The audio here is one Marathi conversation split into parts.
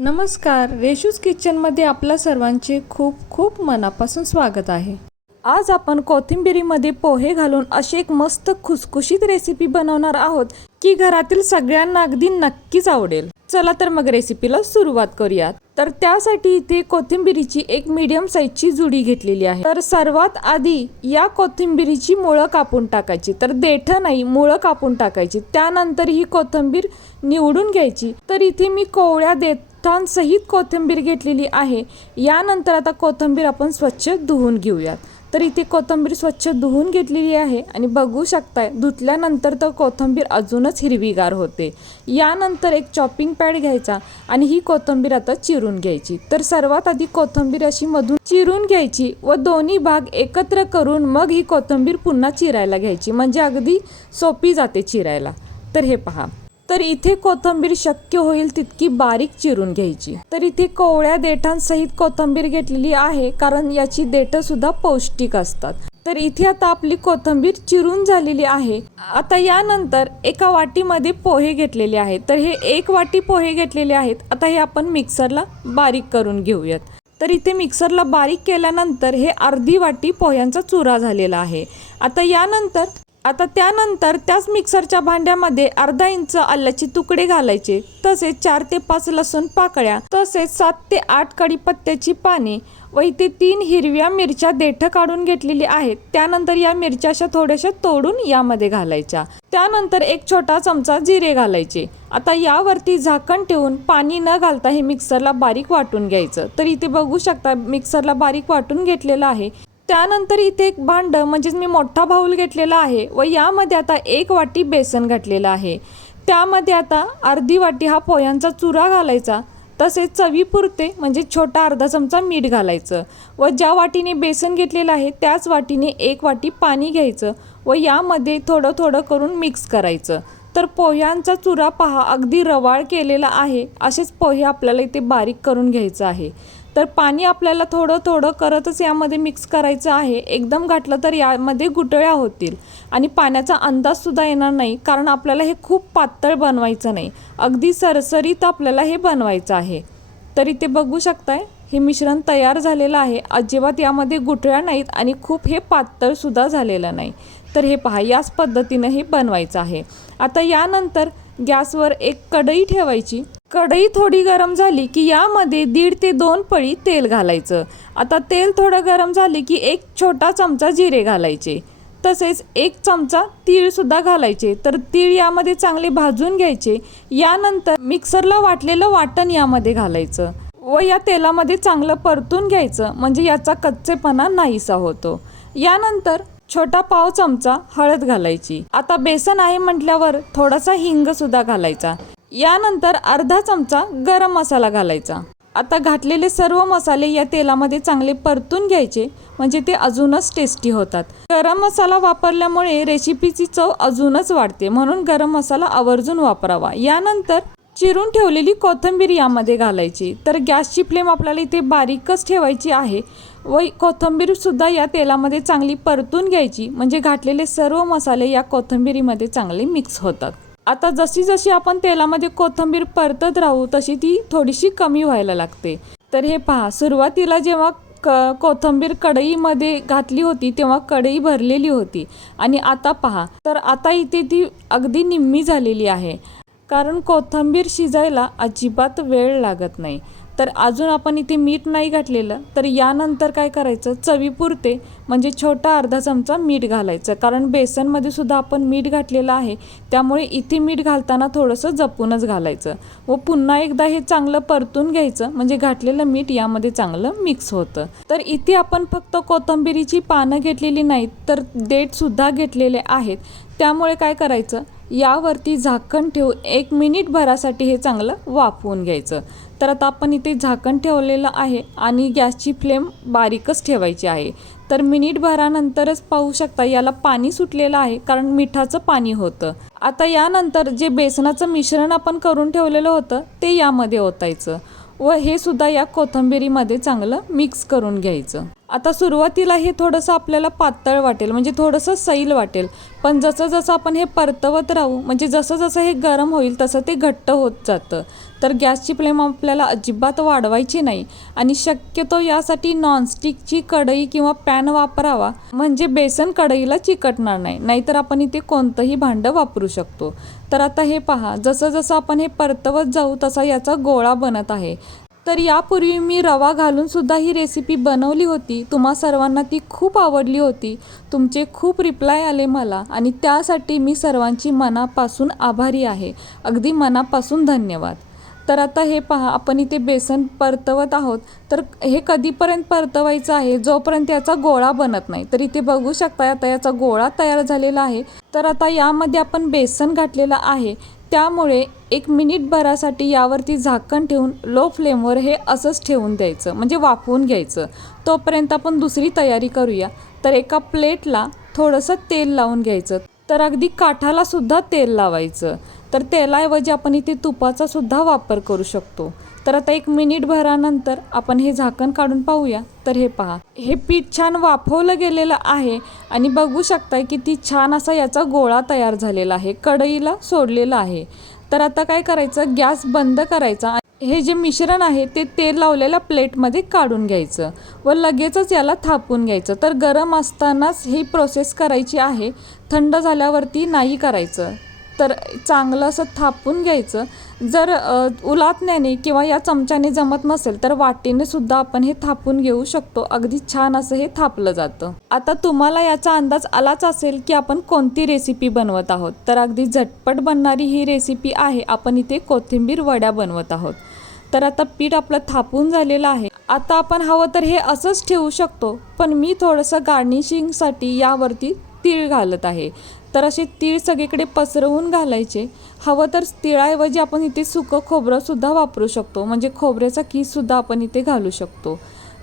नमस्कार. रेशूज किचनमध्ये आपल्या सर्वांचे खूप खूप मनापासून स्वागत आहे. आज आपण कोथिंबिरीमध्ये पोहे घालून अशी एक मस्त खुसखुशीत रेसिपी बनवणार आहोत की घरातील सगळ्यांना अगदी नक्कीच आवडेल. चला तर मग रेसिपीला सुरुवात करूयात. तर त्यासाठी इथे कोथिंबिरीची एक मीडियम साईजची जुडी घेतलेली आहे. तर सर्वात आधी या कोथिंबिरीची मुळं कापून टाकायची. तर देठ नाही मुळं कापून टाकायची. त्यानंतर ही कोथिंबीर निवडून घ्यायची. तर इथे मी कोवळ्या देत देठांसहित कोथिंबीर घेतलेली आहे. यानंतर आता कोथिंबीर आपण स्वच्छ धुवून घेऊयात. तर इथे कोथिंबीर स्वच्छ धुवून घेतलेली आहे आणि बघू शकताय धुतल्यानंतर तर कोथिंबीर अजूनच हिरवीगार होते. यानंतर एक चॉपिंग पॅड घ्यायचा आणि ही कोथिंबीर आता चिरून घ्यायची. तर सर्वात आधी कोथिंबीर अशी मधून चिरून घ्यायची व दोन्ही भाग एकत्र करून मग ही कोथिंबीर पुन्हा चिरायला घ्यायची. म्हणजे अगदी सोपी जाते चिरायला. तर हे पहा. तर इथे कोथिंबीर शक्य होईल तितकी बारीक चिरून घ्यायची. तर इथे कोवळ्या देठांसहित कोथिंबीर घेतलेली आहे कारण याची देठं सुद्धा पौष्टिक असतात. तर इथे आता आपली कोथिंबीर चिरून झालेली आहे. आता यानंतर एका वाटीमध्ये पोहे घेतलेले आहेत. तर हे एक वाटी पोहे घेतलेले आहेत. आता हे आपण मिक्सरला बारीक करून घेऊयात. तर इथे मिक्सरला बारीक केल्यानंतर हे अर्धी वाटी पोह्यांचा चुरा झालेला आहे. आता यानंतर आता त्यानंतर त्याच मिक्सरच्या भांड्यामध्ये अर्धा इंच आल्याचे तुकडे घालायचे तसेच चार ते पाच लसूण पाकळ्या तसेच सात ते आठ कढीपत्त्याची पाने व इथे तीन हिरव्या मिरच्या देठ काढून घेतलेली आहेत. त्यानंतर या मिरच्या अशा थोड्याशा तोडून यामध्ये घालायच्या. त्यानंतर एक छोटा चमचा जिरे घालायचे. आता यावरती झाकण ठेवून पाणी न घालता हे मिक्सरला बारीक वाटून घ्यायचं. तर इथे बघू शकता मिक्सरला बारीक वाटून घेतलेलं आहे. त्यानंतर इथे एक भांड म्हणजेच मी मोठा बाऊल घेतलेला आहे व यामध्ये आता एक वाटी बेसन घातलेलं आहे. त्यामध्ये आता अर्धी वाटी हा पोह्यांचा चुरा घालायचा तसेच चवीपुरते म्हणजे छोटा अर्धा चमचा मीठ घालायचं व ज्या वाटीने बेसन घेतलेलं आहे त्याच वाटीने एक वाटी पाणी घ्यायचं व यामध्ये थोडं थोडं करून मिक्स करायचं. तर पोह्यांचा चुरा पहा अगदी रवाळ केलेला आहे असेच पोहे आपल्याला इथे बारीक करून घ्यायचं आहे. तर पाणी आपल्याला थोडं थोडं करतच यामध्ये मिक्स करायचं आहे. एकदम घातलं तर यामध्ये गुटळ्या होतील. आणि पाण्याचा अंदाजसुद्धा येणार नाही कारण आपल्याला हे खूप पातळ बनवायचं नाही. अगदी सरसरीत आपल्याला हे बनवायचं आहे. तर इथे बघू शकताय हे मिश्रण तयार झालेलं आहे. अजिबात यामध्ये गुठळ्या नाहीत आणि खूप हे पातळसुद्धा झालेलं नाही. तर हे पहा याच पद्धतीनं हे बनवायचं आहे. आता यानंतर गॅसवर एक कढई ठेवायची. कढई थोडी गरम झाली की यामध्ये दीड ते दोन पळी तेल घालायचं. आता तेल थोडं गरम झाले की एक छोटा चमचा जिरे घालायचे. तसेच एक चमचा तीळसुद्धा घालायचे. तर तीळ यामध्ये चांगले भाजून घ्यायचे. यानंतर मिक्सरला वाटलेलं वाटण यामध्ये घालायचं व या तेलामध्ये चांगलं परतून घ्यायचं. म्हणजे याचा कच्चेपणा नाहीसा होतो. यानंतर छोटा पाव चमचा हळद घालायची. आता बेसन आहे म्हटल्यावर थोडासा हिंग सुद्धा घालायचा. यानंतर अर्धा चमचा गरम मसाला घालायचा. आता घातलेले सर्व मसाले या तेलामध्ये चांगले परतून घ्यायचे म्हणजे ते अजूनच टेस्टी होतात. गरम मसाला वापरल्यामुळे रेसिपीची चव अजूनच वाढते म्हणून गरम मसाला आवर्जून वापरावा. यानंतर चिरून ठेवलेली कोथिंबीर यामध्ये घालायची. तर गॅसची फ्लेम आपल्याला इथे बारीकच ठेवायची आहे व कोथिंबीरसुद्धा या तेलामध्ये चांगली परतून घ्यायची म्हणजे घातलेले सर्व मसाले या कोथिंबीरीमध्ये चांगले मिक्स होतात. आता जशी जशी आपण तेलामध्ये कोथिंबीर परतत राहू तशी ती थोडीशी कमी व्हायला लागते. तर हे पहा सुरुवातीला जेव्हा क कोथिंबीर कढईमध्ये घातली होती तेव्हा कढई भरलेली होती. आणि आता पहा तर आता इथे ती अगदी निम्मी झालेली आहे. कारण कोथिंबीर शिजायला अजिबात वेळ लागत नाही. तर अजून आपण इथे मीठ नाही घातलेलं तर यानंतर काय करायचं? चवीपुरते म्हणजे छोटा अर्धा चमचा मीठ घालायचं. कारण बेसनमध्ये सुद्धा आपण मीठ घातलेलं आहे त्यामुळे इथे मीठ घालताना थोडंसं जपूनच घालायचं. व पुन्हा एकदा हे चांगलं परतून घ्यायचं म्हणजे घातलेलं मीठ यामध्ये चांगलं मिक्स होतं. तर इथे आपण फक्त कोथंबिरीची पानं घेतलेली नाहीत तर देठसुद्धा घेतलेले आहेत. त्यामुळे काय करायचं? यावरती झाकण ठेवून एक मिनिट भरासाठी हे चांगलं वाफवून घ्यायचं. तर आता आपण इथे झाकण ठेवलेलं आहे आणि गॅसची फ्लेम बारीकच ठेवायची आहे. तर मिनिट भरानंतरच पाहू शकता याला पाणी सुटलेलं आहे कारण मिठाचं पाणी होतं. आता यानंतर जे बेसनाचं मिश्रण आपण करून ठेवलेलं होतं ते यामध्ये ओतायचं. व हे सुद्धा या कोथिंबिरीमध्ये चांगलं मिक्स करून घ्यायचं. आता सुरुवातीला हे थोडंसं आपल्याला पातळ वाटेल म्हणजे थोडंसं सैल वाटेल. पण जसं जसं आपण हे परतवत राहू म्हणजे जसं जसं हे गरम होईल तसं ते घट्ट होत जातं. तर गॅसची फ्लेम आपल्याला अजिबात वाढवायची नाही आणि शक्यतो यासाठी नॉनस्टिकची कढई किंवा पॅन वापरावा. म्हणजे बेसन कढईला चिकटणार नाही नाहीतर आपण इथे कोणतंही भांडं वापरू शकतो. तर आता हे पहा जसं जसं आपण हे परतवत जाऊ तसा याचा गोळा बनत आहे. तर यापूर्वी मी रवा घालून सुद्धा ही रेसिपी बनवली होती. तुम्हा सर्वांना ती खूप आवडली होती. तुमचे खूप रिप्लाय आले मला आणि त्यासाठी मी सर्वांची मनापासून आभारी आहे. अगदी मनापासून धन्यवाद. तर आता हे पहा आपण इथे बेसन परतवत आहोत. तर हे कधीपर्यंत परतवायचं आहे? जोपर्यंत याचा गोळा बनत नाही. तर इथे बघू शकता आता याचा गोळा तयार झालेला आहे. तर आता यामध्ये आपण बेसन घातलेलं आहे. त्यामुळे एक मिनिटभरासाठी यावरती झाकण ठेवून लो फ्लेमवर हे असंच ठेवून द्यायचं. म्हणजे वाफवून घ्यायचं. तोपर्यंत आपण दुसरी तयारी करूया. तर एका प्लेटला थोडंसं तेल लावून घ्यायचं. तर अगदी काठाला सुद्धा तेल लावायचं. तर तेलाऐवजी आपण इथे तुपाचा सुद्धा वापर करू शकतो. तर आता एक मिनिट भरानंतर आपण हे झाकण काढून पाहूया. तर हे पहा. हे पीठ छान वाफवलं गेलेलं आहे आणि बघू शकताय की ती छान असा याचा गोळा तयार झालेला आहे. कढईला सोडलेला आहे. तर आता काय करायचं? गॅस बंद करायचा. हे जे मिश्रण आहे ते तेल लावलेल्या प्लेटमध्ये काढून घ्यायचं व लगेचच याला थापून घ्यायचं. तर गरम असतानाच ही प्रोसेस करायची आहे. थंड झाल्यावरती नाही करायचं. तर चांगलं असं थापून घ्यायचं. जर उलातण्याने उलाटण्याने किंवा या चमच्याने जमत नसेल तर वाटीने सुद्धा आपण हे थापून घेऊ शकतो. अगदी छान असं हे थापलं जातं. आता तुम्हाला याचा अंदाज आलाच असेल की आपण कोणती रेसिपी बनवत आहोत. तर अगदी झटपट बनणारी ही रेसिपी आहे. आपण इथे कोथिंबीर वड्या बनवत आहोत. तर आता पीठ आपलं थापून झालेलं आहे. आता आपण हवं तर हे असंच ठेवू शकतो. पण मी थोडंसं गार्निशिंगसाठी यावरती तीळ घालत आहे. तर असे तीळ सगळीकडे पसरवून घालायचे. हवं तर तिळाऐवजी आपण इथे सुकं खोबरंसुद्धा वापरू शकतो. म्हणजे खोबऱ्याचा कीसुद्धा आपण इथे घालू शकतो.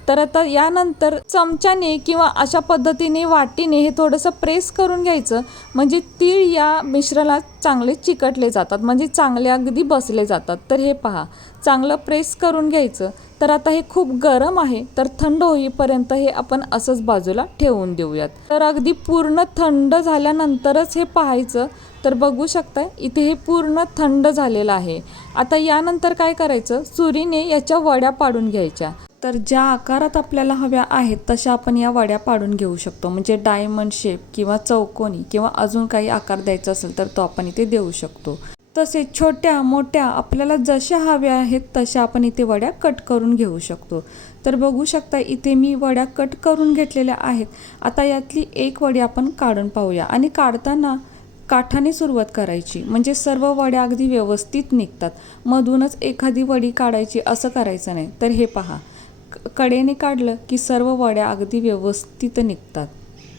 तर आता यानंतर चमच्याने किंवा अशा पद्धतीने वाटीने हे थोडंसं प्रेस करून घ्यायचं. म्हणजे तीळ या मिश्राला चांगले चिकटले जातात. म्हणजे चांगले अगदी बसले जातात. तर हे पहा. चांगलं प्रेस करून घ्यायचं. तर आता हे खूप गरम आहे. तर थंड होईपर्यंत हे आपण असंच बाजूला ठेवून देऊयात. तर अगदी पूर्ण थंड झाल्यानंतरच हे पाहायचं. तर बघू शकता इथे हे पूर्ण थंड झालेलं आहे. आता यानंतर काय करायचं? सुरीने याच्या वड्या पाडून घ्यायच्या. तर ज्या आकारात आपल्याला हव्या आहेत तशा आपण या वड्या पाडून घेऊ शकतो. म्हणजे डायमंड शेप किंवा चौकोनी किंवा अजून काही आकार द्यायचा असेल तर तो आपण इथे देऊ शकतो. तसेच छोट्या मोठ्या आपल्याला जशा हव्या आहेत तशा आपण इथे वड्या कट करून घेऊ शकतो. तर बघू शकता इथे मी वड्या कट करून घेतलेल्या आहेत. आता यातली एक वडी आपण काढून पाहूया. आणि काढताना काठाने सुरुवात करायची. म्हणजे सर्व वड्या अगदी व्यवस्थित निघतात. मधूनच एखादी वडी काढायची असं करायचं नाही. तर हे पहा. कडेने काढलं की सर्व वड्या अगदी व्यवस्थित निघतात.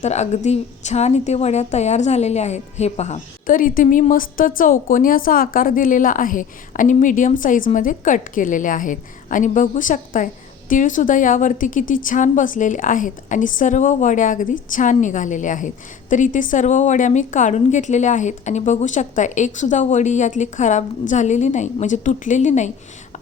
तर अगदी छान इथे वड्या तयार झालेल्या आहेत हे पहा. तर इथे मी मस्त चौकोनी असा आकार दिलेला आहे आणि मीडियम साईजमध्ये कट केलेले आहेत. आणि बघू शकताय तीळसुद्धा यावरती किती छान बसलेले आहेत आणि सर्व वड्या अगदी छान निघालेल्या आहेत. तर इथे सर्व वड्या मी काढून घेतलेल्या आहेत आणि बघू शकता एकसुद्धा वडी यातली खराब झालेली नाही म्हणजे तुटलेली नाही.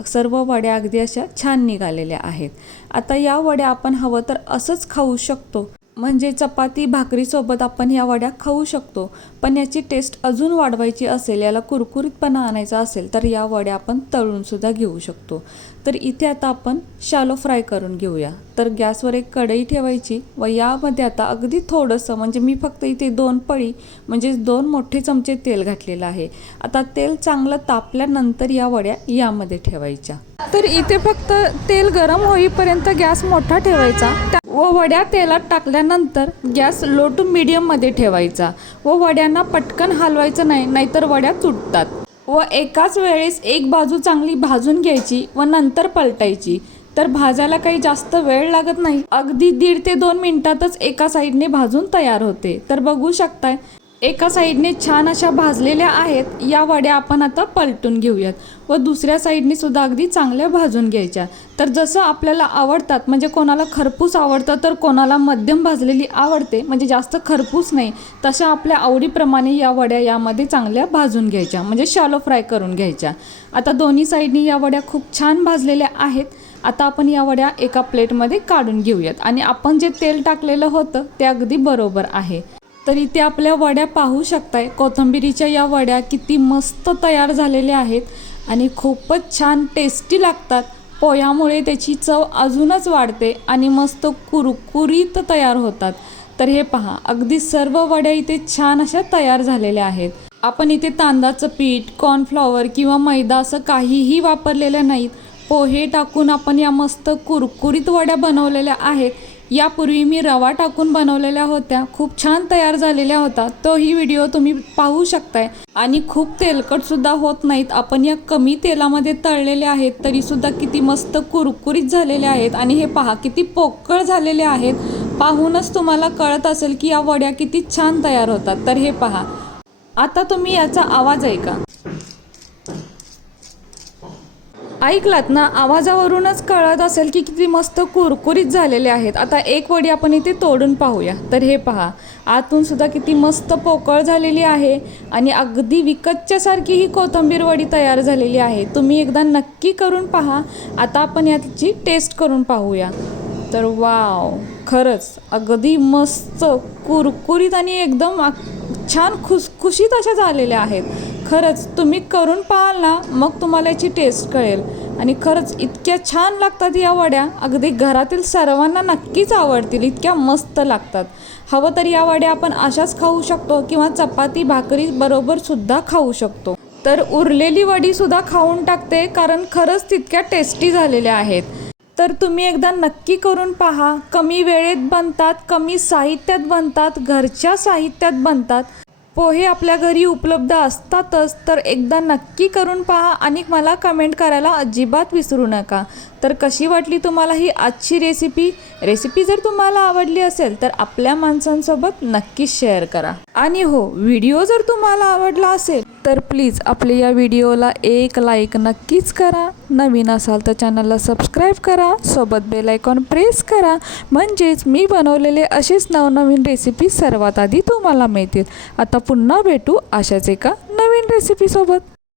सर्व वड्या अगदी अशा छान निघालेल्या आहेत. आता या वड्या आपण हवं तर असंच खाऊ शकतो. म्हणजे चपाती भाकरीसोबत आपण या वड्या खाऊ शकतो. पण याची टेस्ट अजून वाढवायची असेल याला कुरकुरीतपणा आणायचा असेल तर या वड्या आपण तळूनसुद्धा घेऊ शकतो. तर इथे आता आपण शालो फ्राय करून घेऊया. तर गॅसवर एक कढई ठेवायची व यामध्ये आता अगदी थोडंसं म्हणजे मी फक्त इथे दोन पळी म्हणजे दोन मोठे चमचे तेल घातलेलं आहे. आता तेल चांगलं तापल्यानंतर या वड्या यामध्ये ठेवायच्या. तर इथे फक्त तेल गरम होईपर्यंत गॅस मोठा ठेवायचा. व वड्या तेलात टाकल्यानंतर गॅस लो टू मिडियममध्ये ठेवायचा. व वड्यांना पटकन हलवायचं नाही नाहीतर वड्या तुटतात. व एकाच वेळेस एक बाजू चांगली भाजून घ्यायची व नंतर पलटायची. तर भाजायला काही जास्त वेळ लागत नाही. अगदी दीड ते दोन मिनिटातच एका साईडने भाजून तयार होते. तर बघू शकताय एका साईडने छान अशा भाजलेल्या आहेत या वड्या आपण आता पलटून घेऊयात. व दुसऱ्या साईडने सुद्धा अगदी चांगल्या भाजून घ्यायच्या. तर जसं आपल्याला आवडतात म्हणजे कोणाला खरपूस आवडतं तर कोणाला मध्यम भाजलेली आवडते म्हणजे जास्त खरपूस नाही तशा आपल्या आवडीप्रमाणे या वड्या यामध्ये चांगल्या भाजून घ्यायच्या म्हणजे शॅलो फ्राय करून घ्यायच्या. आता दोन्ही साईडनी या वड्या खूप छान भाजलेल्या आहेत. आता आपण या वड्या एका प्लेटमध्ये काढून घेऊयात. आणि आपण जे तेल टाकलेलं होतं ते अगदी बरोबर आहे. तर इथे आपल्या वड्या पाहू शकताय. कोथिंबिरीच्या या वड्या किती मस्त तयार झालेल्या आहेत आणि खूपच छान टेस्टी लागतात. पोह्यामुळे त्याची चव अजूनच वाढते आणि मस्त कुरकुरीत तयार होतात. तर हे पहा अगदी सर्व वड्या इथे छान अशा तयार झालेल्या आहेत. आपण इथे तांदळाचं पीठ कॉर्नफ्लॉवर किंवा मैदा असं काहीही वापरलेलं नाहीत. पोहे टाकून आपण या मस्त कुरकुरीत वड्या बनवलेल्या आहेत. यापूर्वी मी रवा टाकून बनवलेल्या होत्या. खूप छान तयार झालेल्या होता. तोही व्हिडिओ तुम्ही पाहू शकताय. आणि खूप तेलकटसुद्धा होत नाहीत. आपण या कमी तेलामध्ये तळलेले आहेत तरीसुद्धा किती मस्त कुरकुरीत झालेले आहेत. आणि हे पहा किती पोकळ झालेले आहेत. पाहूनच तुम्हाला कळत असेल की या वड्या किती छान तयार होतात. तर हे पहा. आता तुम्ही याचा आवाज ऐका. ऐकलात ना आवाजावरूनच कळत असेल की किती मस्त कुरकुरीत झालेले आहेत. आता एक वडी आपण इथे तोडून पाहूया. तर हे पहा आतून सुद्धा किती मस्त पोकळ झालेली आहे आणि अगदी विकतच्यासारखी ही कोथिंबीर वडी तयार झालेली आहे. तुम्ही एकदा नक्की करून पहा. आता आपण याची टेस्ट करून पाहूया. तर वाव खरंच अगदी मस्त कुरकुरीत आणि एकदम छान खुसखुशीत अशा झालेल्या आहेत. खरंच तुम्ही करून पाहाल ना मग तुम्हाला याची टेस्ट कळेल. आणि खरंच इतक्या छान लागतात या वड्या. अगदी घरातील सर्वांना नक्कीच आवडतील. इतक्या मस्त लागतात. हवं तर या वड्या आपण अशाच खाऊ शकतो किंवा चपाती भाकरी बरोबर सुद्धा खाऊ शकतो. तर उरलेली वडी सुद्धा खाऊन टाकते कारण खरंच तितक्या टेस्टी झालेल्या आहेत. तर तुम्ही एकदा नक्की करून पहा. कमी वेळेत बनतात कमी साहित्यात बनतात घरच्या साहित्यात बनतात. पोहे आपल्या घरी उपलब्ध असतातच तर एकदा नक्की करून पहा आणि मला कमेंट करायला अजिबात विसरू नका. तर कशी वाटली तुम्हाला ही आजची रेसिपी रेसिपी जर तुम्हाला आवडली असेल तर आपल्या माणसांसोबत नक्कीच शेअर करा. आणि हो व्हिडिओ जर तुम्हाला आवडला असेल तर प्लीज आपल्या या व्हिडिओला एक लाईक नक्कीच करा. नवीन असाल तर चॅनलला सबस्क्राईब करा. सोबत बेल आयकॉन प्रेस करा. म्हणजेच मी बनवलेले असेच नवनवीन रेसिपी सर्वात आधी तुम्हाला मिळतील. आता पुन्हा भेटू अशाच एका नवीन रेसिपीसोबत